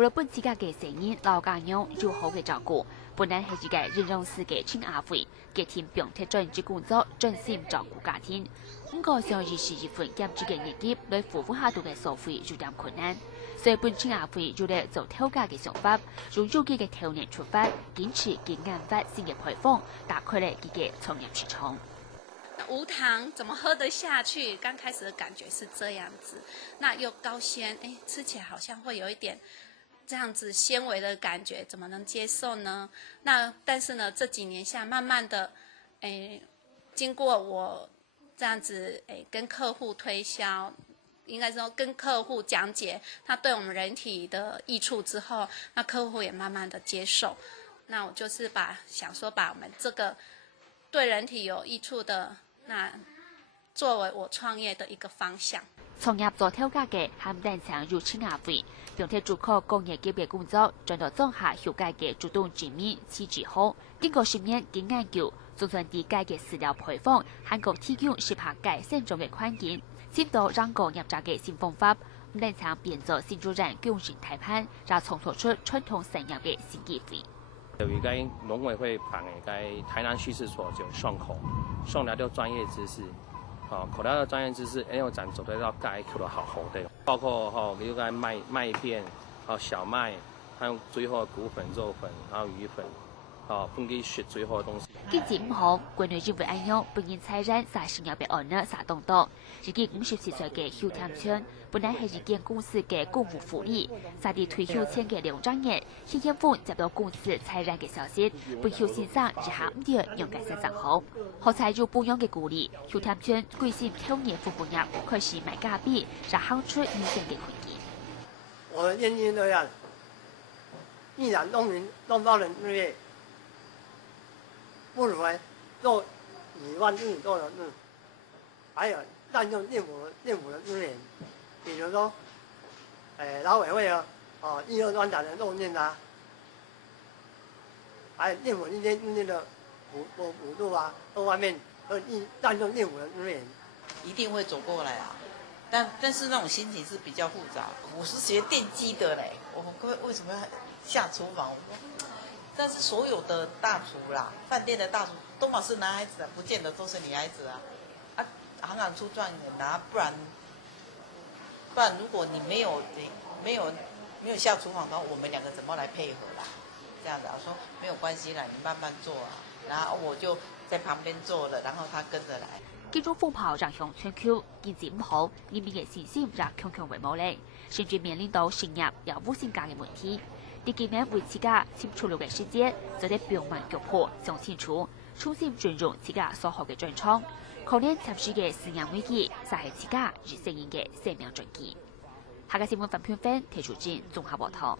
菲律宾自家嘅成員老家娘要好嘅照顧，本來係自己任用自己親阿輝，嘅天平貼專職工作，專心照顧家庭。不過上22份兼職嘅業績，對付付下度嘅收費有點困難，所以本親阿輝就嚟做挑價嘅想法，從自己嘅童年出發，堅持嘅研發新嘅配方，打開了佢嘅創業市場。無糖怎麼喝得下去？剛開始的感覺是這樣子，那又高纖，吃起來好像會有一點這樣子纖維的感覺，怎麼能接受呢？那但是呢，這幾年下慢慢的，經過我這樣子跟客戶推銷，應該說跟客戶講解它對我們人體的益處之後，那客戶也慢慢的接受。那我就是想說把我們這個對人體有益處的。那作為我創業的一個方向，創業做挑價嘅係唔單強入親阿輝，並且做好工業級別工作，轉到種下효界嘅主動知名持之後，經過10年嘅研究，總算啲界嘅飼料配方，韓國提供適合改善種嘅環境，先到讓工業者嘅新方法，唔單強變做新主人共識談判，讓創造出傳統產業嘅新機會。有一個農委會辦一個台南畜試所就雙口，送了啲專業知識，口料的專業知識，我咱做得到解決得好好的，包括比如講麥片，小麥，還有最後骨粉、肉粉，還有魚粉，分給學最後的東西。經濟唔好，國內認為安樣，本應採染啥新藥嘅案呢啥東多。自己54歲嘅邱天川，本來係一間公司嘅公務福利，啥啲退休前嘅兩張嘢，現現份接到公司採染嘅消息，本邱先生日下唔掉用改善賬號，好彩有半樣嘅鼓勵，邱天川歸心挑年復本業，開始買咖啡，然後出醫生嘅會議。我年輕的呀，依然弄到人那個。不如做以萬自己做的還有濫用政府的資源，比如說，勞委會醫療專長的漏念啊，還有政府一些的補助啊，各方面都濫用政府的資源，一定會走過來啊。但是那種心情是比較複雜。我是學電機的嘞，我為什麼要下廚房？但是所有的大廚啦，飯店的大廚都嘛是男孩子，不見得都是女孩子啊。行行出狀元啊，不然如果你沒有下廚房的話，我們兩個怎麼來配合啦？這樣子啊，我說沒有關係啦，你慢慢做啊，然後我就在旁邊做了，然後他跟着來。這種風炮讓鄉村區經濟唔好，人民嘅信心讓強強為無力，甚至面臨到失業有無薪假嘅問題。第幾年為自家簽出路嘅時間，就得表明腳破想清楚，重新轉入自家所學嘅專長。可能暫時嘅事業危機，就係自家而適應嘅生命轉機。下個新聞分享提出展綜合報道。